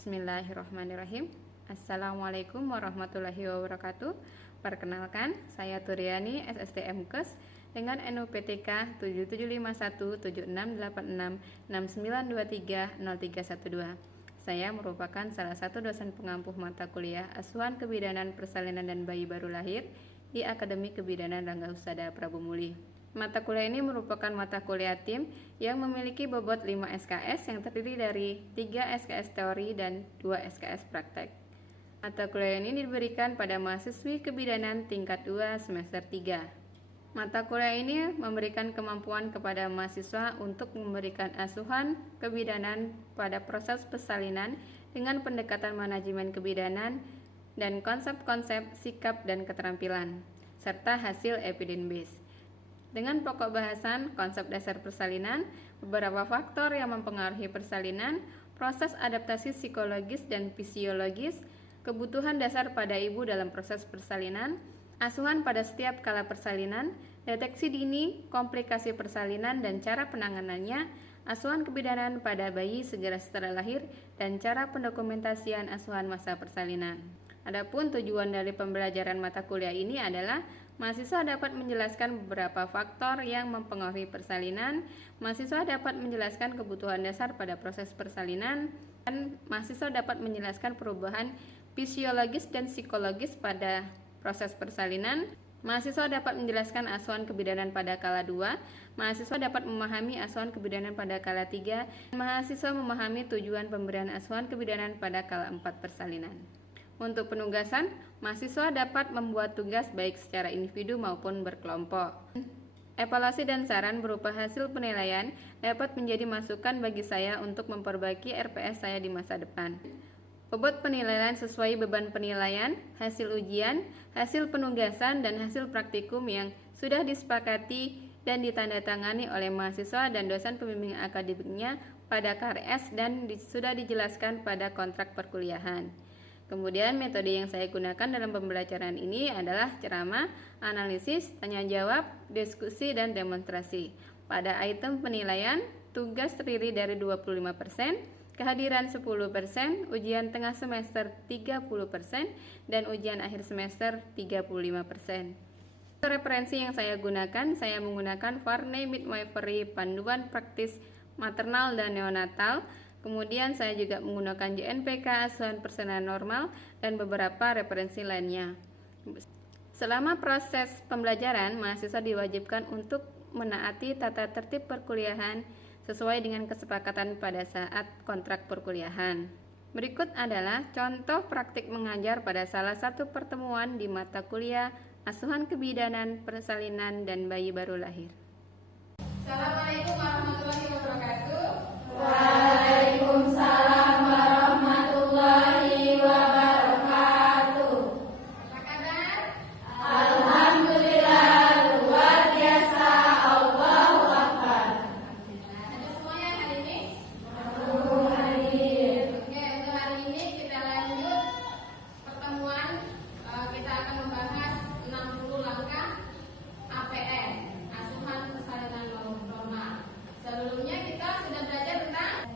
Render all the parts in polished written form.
Bismillahirrahmanirrahim. Assalamualaikum warahmatullahi wabarakatuh. Perkenalkan, saya Turiani, SSTM Kes dengan NUPTK 7751768669230312. Saya merupakan salah satu dosen pengampuh mata kuliah Asuhan Kebidanan Persalinan dan Bayi Baru Lahir di Akademi Kebidanan Rangga Husada Prabu Muli. Mata kuliah ini merupakan mata kuliah tim yang memiliki bobot 5 SKS yang terdiri dari 3 SKS teori dan 2 SKS praktek. Mata kuliah ini diberikan pada mahasiswi kebidanan tingkat 2 semester 3. Mata kuliah ini memberikan kemampuan kepada mahasiswa untuk memberikan asuhan kebidanan pada proses persalinan dengan pendekatan manajemen kebidanan dan konsep-konsep sikap dan keterampilan, serta hasil evidence base. Dengan pokok bahasan, konsep dasar persalinan, beberapa faktor yang mempengaruhi persalinan, proses adaptasi psikologis dan fisiologis, kebutuhan dasar pada ibu dalam proses persalinan, asuhan pada setiap kala persalinan, deteksi dini, komplikasi persalinan dan cara penanganannya, asuhan kebidanan pada bayi segera setelah lahir, dan cara pendokumentasian asuhan masa persalinan. Adapun tujuan dari pembelajaran mata kuliah ini adalah mahasiswa dapat menjelaskan beberapa faktor yang mempengaruhi persalinan, mahasiswa dapat menjelaskan kebutuhan dasar pada proses persalinan, dan mahasiswa dapat menjelaskan perubahan fisiologis dan psikologis pada proses persalinan, mahasiswa dapat menjelaskan asuhan kebidanan pada kala 2, mahasiswa dapat memahami asuhan kebidanan pada kala 3, mahasiswa memahami tujuan pemberian asuhan kebidanan pada kala 4 persalinan. Untuk penugasan, mahasiswa dapat membuat tugas baik secara individu maupun berkelompok. Evaluasi dan saran berupa hasil penilaian dapat menjadi masukan bagi saya untuk memperbaiki RPS saya di masa depan. Bobot penilaian sesuai beban penilaian, hasil ujian, hasil penugasan, dan hasil praktikum yang sudah disepakati dan ditandatangani oleh mahasiswa dan dosen pembimbing akademiknya pada KRS dan sudah dijelaskan pada kontrak perkuliahan. Kemudian metode yang saya gunakan dalam pembelajaran ini adalah ceramah, analisis, tanya jawab, diskusi, dan demonstrasi. Pada item penilaian, tugas terdiri dari 25%, kehadiran 10%, ujian tengah semester 30%, dan ujian akhir semester 35%. Referensi yang saya gunakan, saya menggunakan Varney Midwifery Panduan Praktis Maternal dan Neonatal. Kemudian saya juga menggunakan JNPK Asuhan Persalinan Normal dan beberapa referensi lainnya. Selama proses pembelajaran, mahasiswa diwajibkan untuk menaati tata tertib perkuliahan sesuai dengan kesepakatan pada saat kontrak perkuliahan. Berikut adalah contoh praktik mengajar pada salah satu pertemuan di mata kuliah Asuhan Kebidanan Persalinan dan Bayi Baru Lahir. Assalamualaikum warahmatullahi wabarakatuh. Waalaikumsalam warahmatullahi wabarakatuh. Apa kabar? Alhamdulillah, luar biasa, Allahu Akbar. Ada semuanya hari ini? Hadir. Oke, untuk hari ini kita lanjut pertemuan. Kita akan membahas 60 langkah APN, Asuhan Persalinan Normal. Sebelumnya kita sudah belajar tentang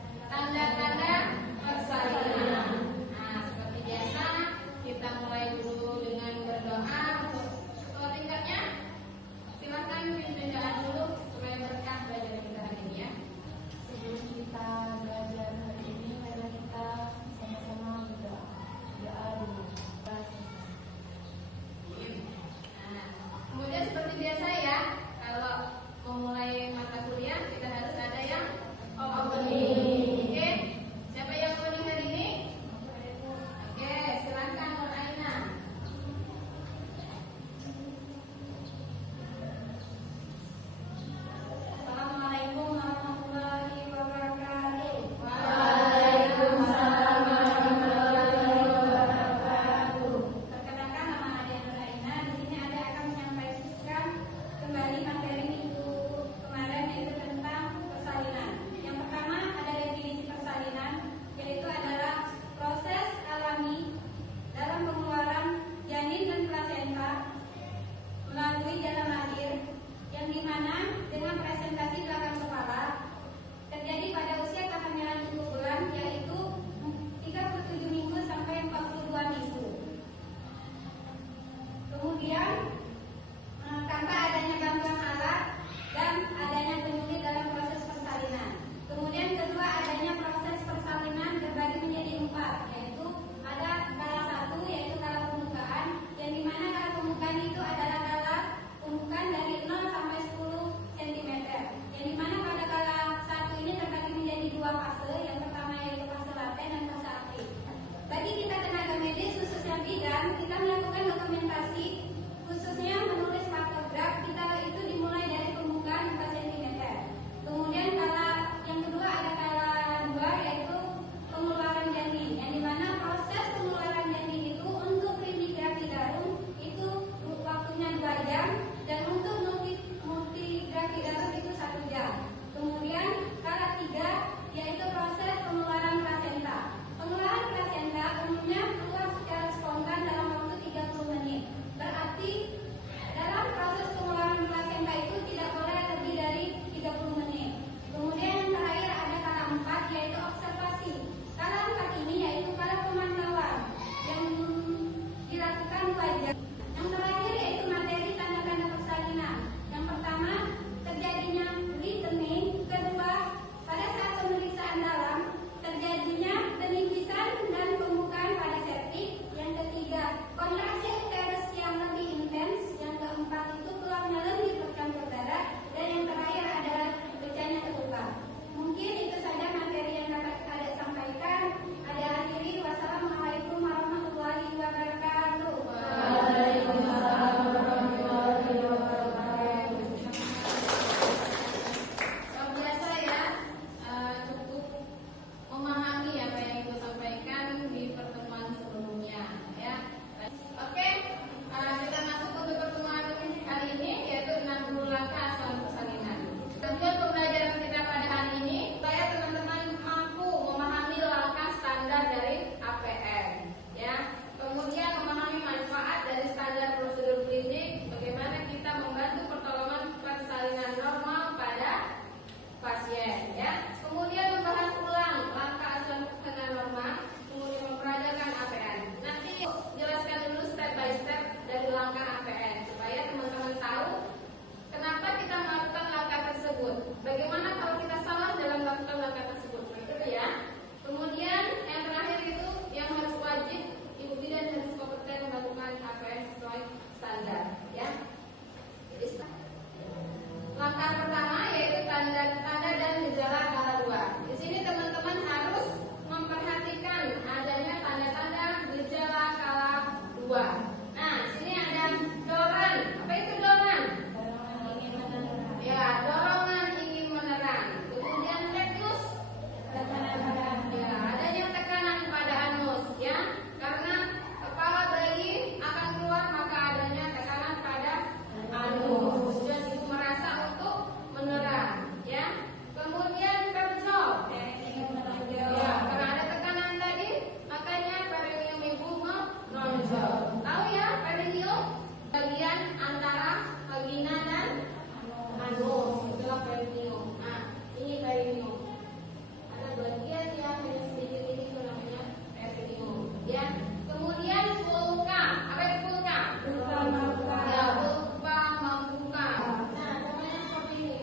ya. Kemudian pulka, apa itu pulka? Buka membuka. Ya, pulpa membuka. Nah, namanya seperti ini,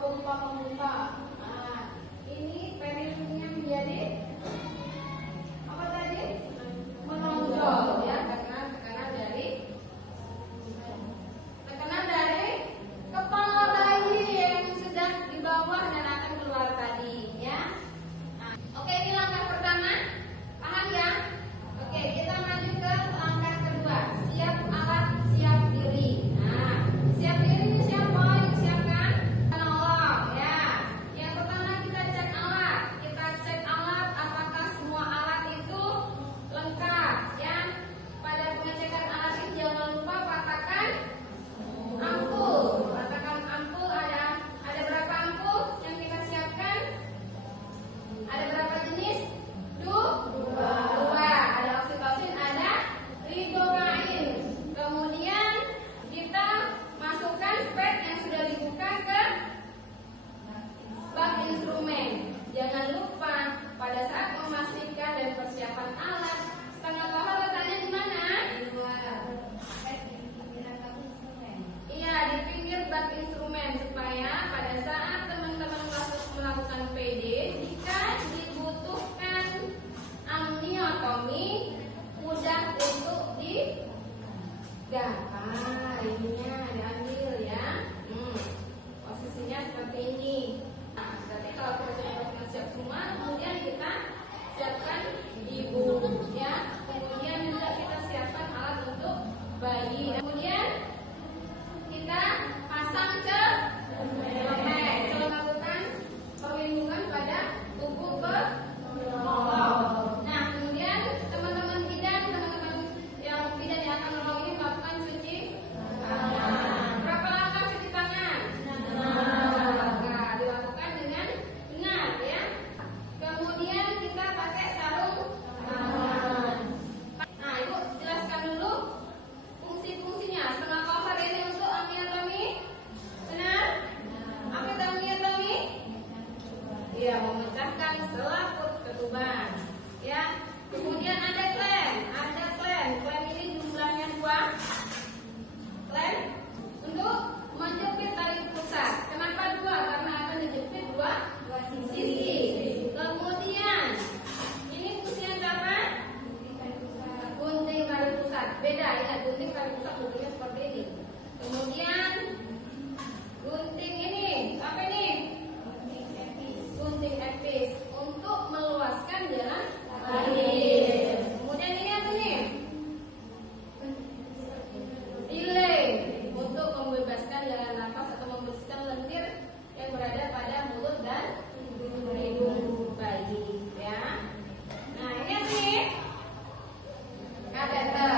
pulpa membuka. Nah, ini periodenya menjadi apa tadi? Menonjol, ya, karena tekanan dari kepala bayi yang sedang di bawah dan akan keluar tadi, ya. Nah, oke, ini langkah pertama, paham ya? Oke, kita maju ke langkah kedua. Siap alat, siap diri. Nah, siap diri ini siapa? Disiapkan penolong, ya. Yang pertama kita cek alat. Kita cek alat apakah semua alat itu lengkap, ya. Pada pengecekan alat ini jangan lupa patahkan ampul. Patahkan ampul, ada berapa ampul yang kita siapkan? Ada berapa jenis? Dua. Ada oksitosin, ada lidokain. Kemudian kita masukkan spek yang sudah dibuka ke bak instrumen. Jangan lupa pada saat memastikan dan persiapan alat, setengah pohon letaknya di mana? Iya, di pinggir bak instrumen supaya pada saat teman-teman melakukan PD, jika dibutuhkan amniotomi mudah untuk didapat. Ininya diambil, ya. Posisinya seperti ini. Nah, berarti kalau kita sudah siap semua, kemudian kita siapkan ibu, ya. Kemudian juga kita siapkan alat untuk bayi. Kemudian kita pasang celemek, melakukan perlindungan pada tubuh penolong. Nah, kemudian teman-teman bidan yang akan menolong ini melakukan cuci tangan. Berapa langkah cuci tangan? Nah, dilakukan dengan benar, ya. Kemudian kita pakai sarung tangan. Nah, Ibu jelaskan dulu fungsi-fungsinya. Setengah cover ini untuk amniotomi, benar? Apa itu amniotomi? Iya, memecahkan selaput ketuban, ya. Kemudian ada klem. Klem ini jumlahnya 2. Klem untuk menjepit tali pusat. Kenapa 2? Karena akan dijepit dua sisi. Kemudian ini fungsinya apa? Gunting tali pusat. Beda, ya. Gunting tali pusat bentuknya seperti ini. Kemudian gunting ini, apa ini? Gunting epis untuk meluaskan jalan lahir. Kemudian ini apa nih? Delay untuk membebaskan jalan nafas atau membersihkan lendir yang berada pada mulut dan hidung bayi, ya. Nah, ini apa nih? Kateter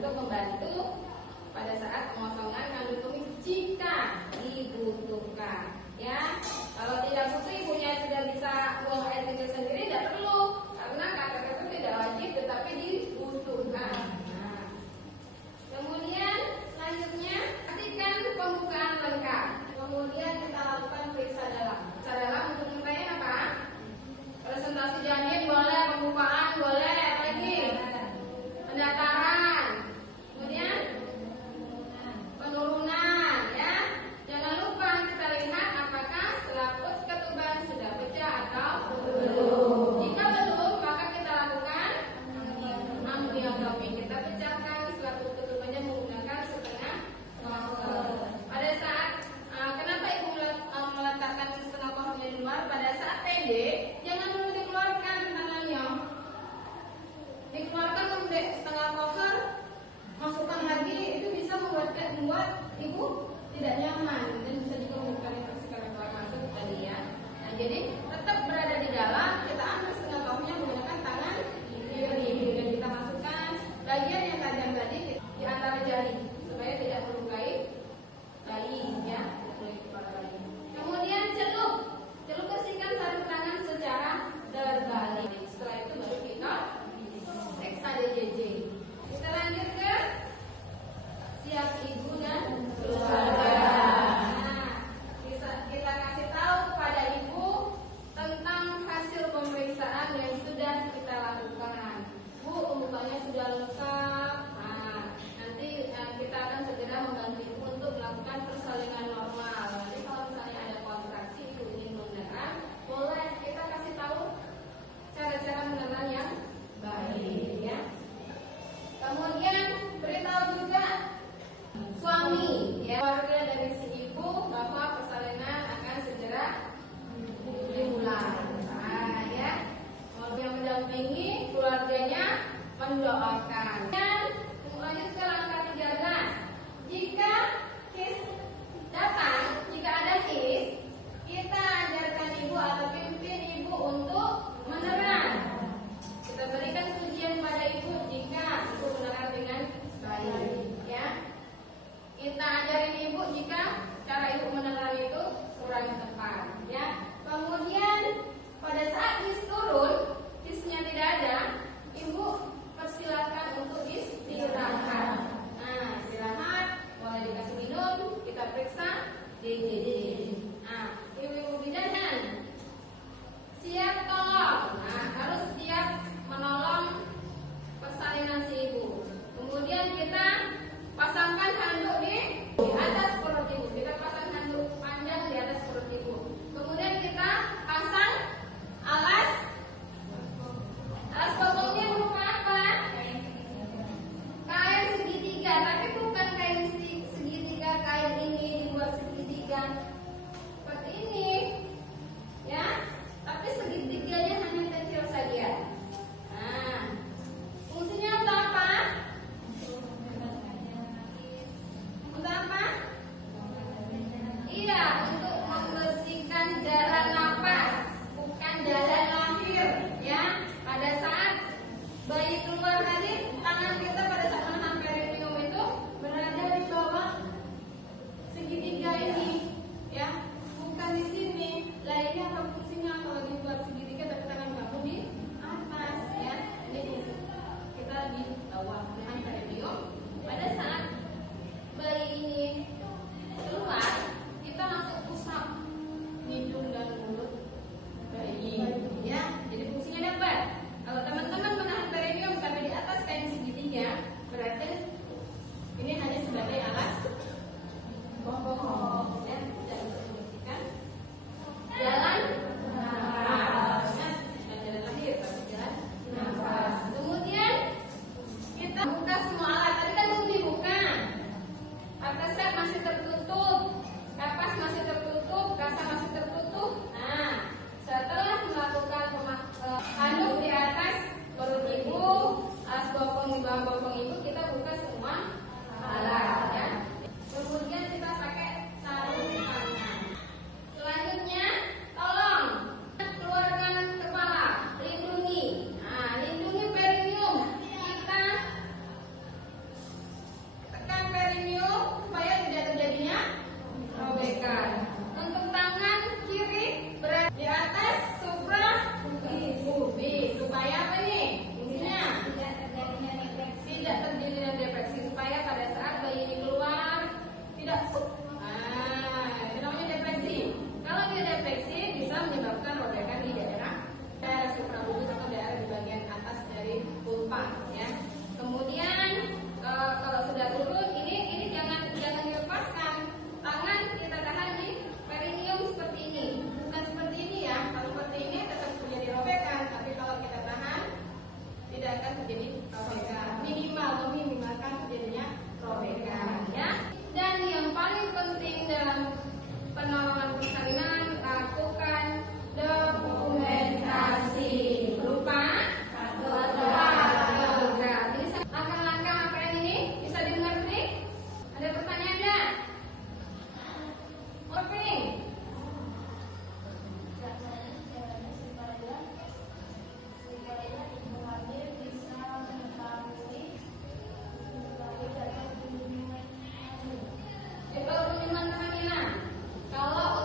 untuk membantu pada saat pengosongan kandung kemih jika dibutuhkan, ya. Kalau tidak butuh, ibunya sudah bisa buang air kecil sendiri, tidak perlu, karena kateter itu tidak wajib tetapi dibutuhkan. Nah, kemudian selanjutnya pastikan pembukaan lengkap. Kemudian kita lakukan periksa dalam. Periksa dalam untuk mengetahui apa? Presentasi janin boleh, pembukaan boleh, apa lagi? Pendataran. Kemudian penurunan, ya. Jangan lupa kita lihat apakah selaput ketuban sudah pecah atau belum. Jika belum, maka kita lakukan amniotomi. Kita pecahkan selaput ketubannya menggunakan setengah cover. Pada saat kenapa ibu meletakkan setengah covernya di luar? Pada saat PD, jangan dulu dikeluarkan tangannya. Dikeluarkan kemudian setengah cover, masukkan lagi, itu bisa membuat ibu tidak nyaman dan bisa juga menyebabkan infeksi karena keluar masuk tadi, ya. Nah, jadi tetap berada di dalam, kita ambil setengah covernya menggunakan tangan kiri dan kita masukkan bagian yang tajam tadi di antara jari supaya tidak melukai bayi, ya. Kemudian celup bersihkan sarung tangan secara terbalik. Setelah itu baru kita periksa DJJ. Kita lanjut ke siap ibu dan keluarga. Nah, kita kasih tahu kepada ibu keluarganya mendoakan. Dan lanjut ke langkah 13. Jika his datang, jika ada his, kita ajarkan ibu atau pimpin ibu untuk menerang. Kita berikan pujian pada ibu jika ibu menerang dengan baik, ya. Kita ajarin ibu jika cara ibu menerang itu kurang tepat, ya. Kemudian pada saat his turun, hisnya tidak ada, ibu persilakan untuk istirahat. Nah, istirahat, boleh dikasih minum, kita periksa DGD. Nah, ibu-ibu bidan siap tolong. Nah, harus siap menolong persalinan si ibu. Kemudian kita pasangkan handuk di atas perut ibu. Kita pasang handuk panjang di atas perut ibu. Kemudian kita pasang alas bokongnya berupa apa? Kain segitiga, tapi bukan kain segitiga kain ini dibuat segitiga seperti ini, ya. Tapi segitiganya hanya kecil saja. Nah, fungsinya untuk apa? Untuk apa? Iya, untuk membersihkan jalan napas, bukan jalan lahir, ya. Pada saat bayi keluar tadi, tangan kita pada saat menahan perineum itu berada di bawah segitiga ini, ya, bukan di sini. Lah ini apa fungsinya kalau dibuat segitiga tapi tangan kamu di atas, ya? Ini fungsi kita di bawah menahan perineum. Pada saat bayi ini keluar, kita langsung usap hidung dan mulut bayi, ya. Jadi fungsinya dapat. Kalau teman-teman menahan perineum sampai di atas kain segitiga, berarti ini hanya sebagai alas bokong, ya, tidak untuk membersihkan jalan nafas, ya, bukan jalan lahir, tapi jalan nafas. Kemudian kita buka semua alat. Tadi kan belum dibuka. Atasnya masih tertutup, kapas masih tertutup, kasa masih tertutup. Nah, setelah melakukan handuk di atas perut ibu, alas bokong di bawah bokong ibu, kita buka semua alat, ya. Kemudian kita pakai sarung tangan. Selanjutnya, tolong keluarkan kepala, lindungi. Nah, lindungi perineum. Kita tekan perineum supaya tidak terjadinya robekan. Untuk tangan kiri berada di atas supra pubis. Supaya apa nih? Fungsinya tidak terjadinya depresi, supaya pada saat bayi ini keluar tidak ini namanya depresi. Kalau dia depresi bisa menyebabkan robekan di daerah suprapubis atau daerah di bagian atas dari pulpa, ya. Kemudian kalau sudah turun, ini jangan dilepaskan. Tangan kita tahan di perineum seperti ini, bukan seperti ini, ya. Kalau seperti ini tetap terjadi robekan, tapi kalau kita tahan tidak akan terjadi robekan. Meminimalkan terjadinya robekan, ya. Dan yang paling penting dalam penolongan persalinan, lakukan dokumentasi berupa fotografi. Langkah-langkah apa yang ini bisa dimengerti? Ada pertanyaan enggak? Opening. Kalau teman-teman ini, kalau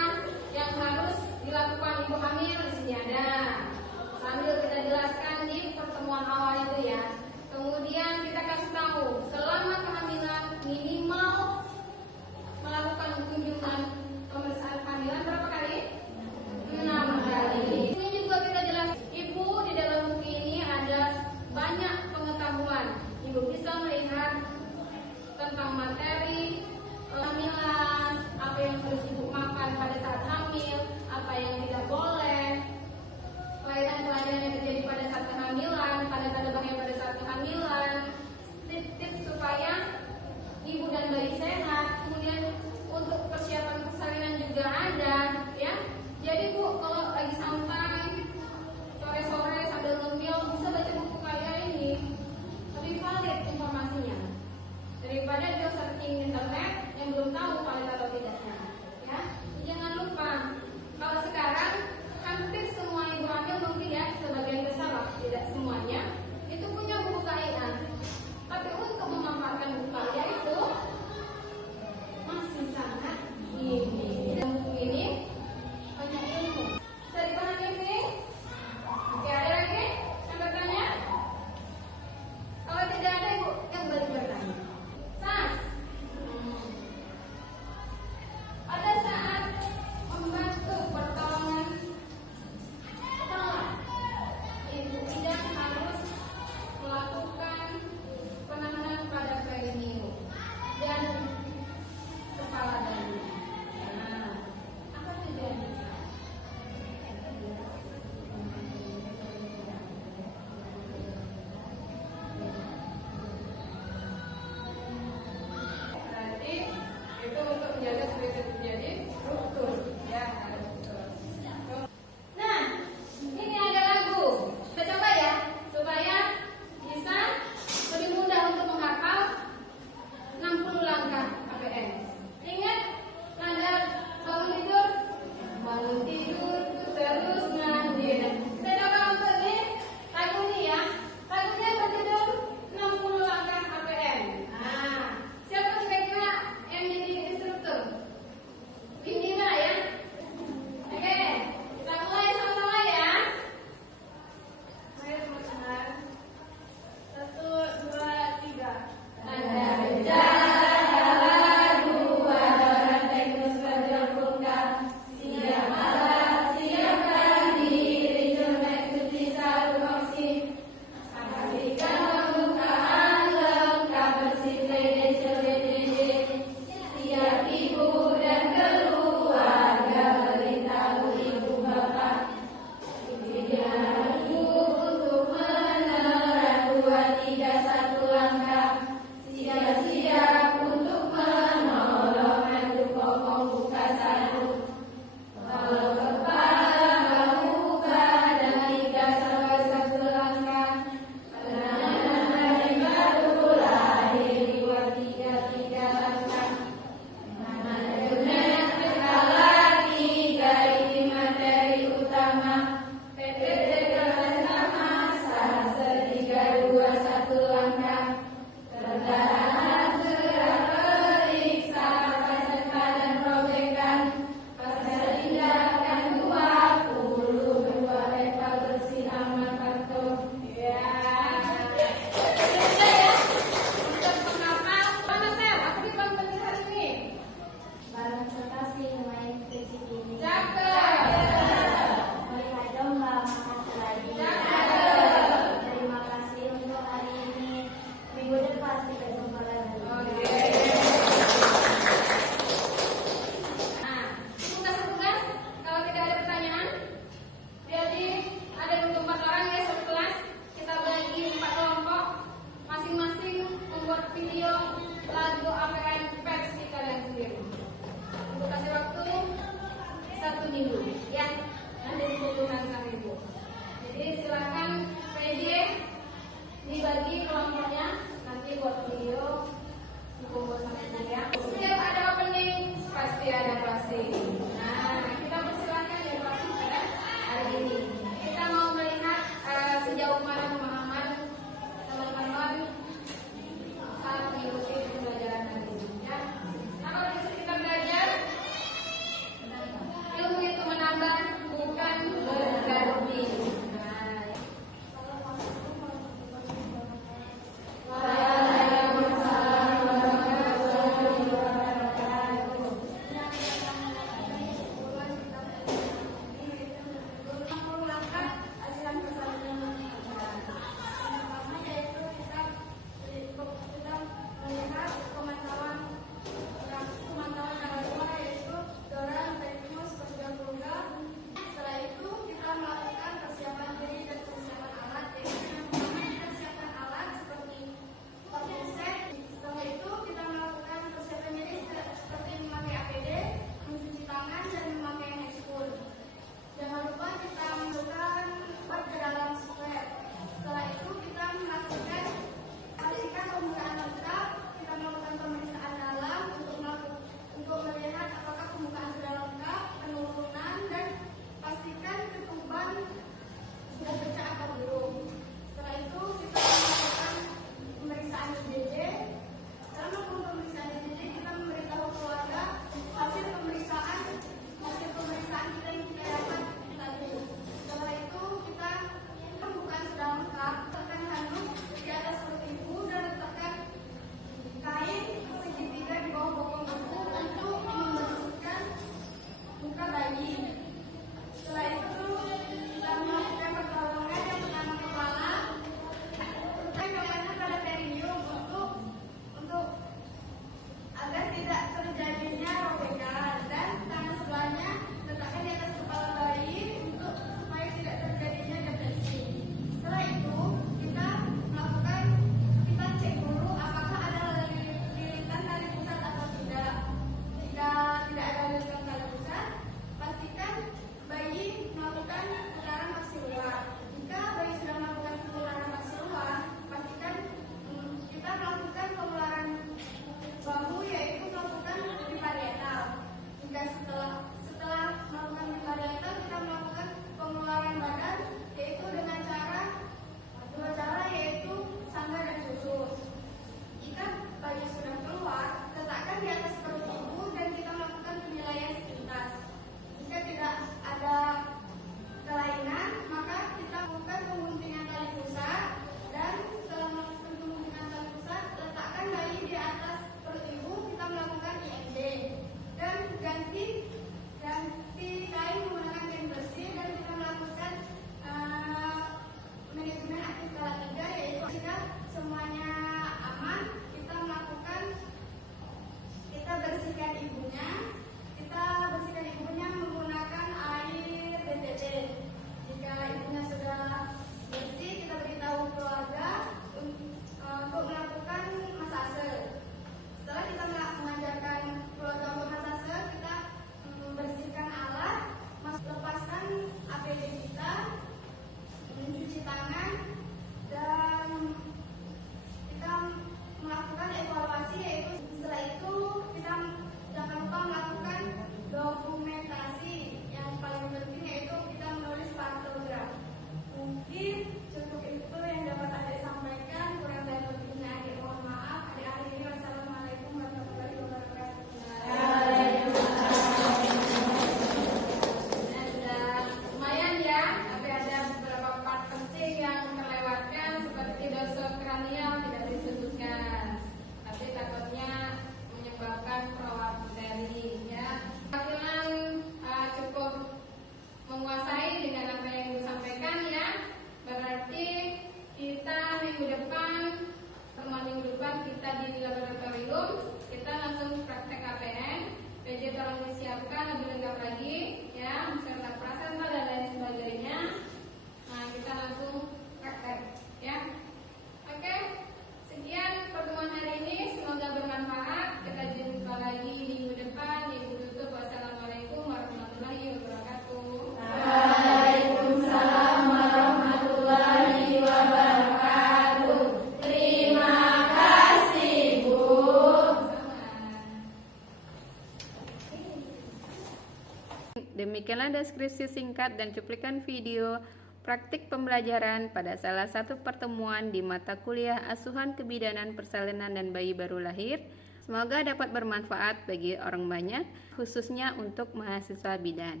Demikianlah deskripsi singkat dan cuplikan video praktik pembelajaran pada salah satu pertemuan di mata kuliah Asuhan Kebidanan Persalinan dan Bayi Baru Lahir. Semoga dapat bermanfaat bagi orang banyak, khususnya untuk mahasiswa bidan.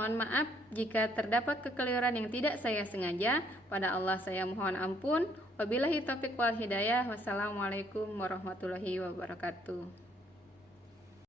Mohon maaf jika terdapat kekeliruan yang tidak saya sengaja. Pada Allah saya mohon ampun. Wabillahi taufiq wal hidayah. Wassalamualaikum warahmatullahi wabarakatuh.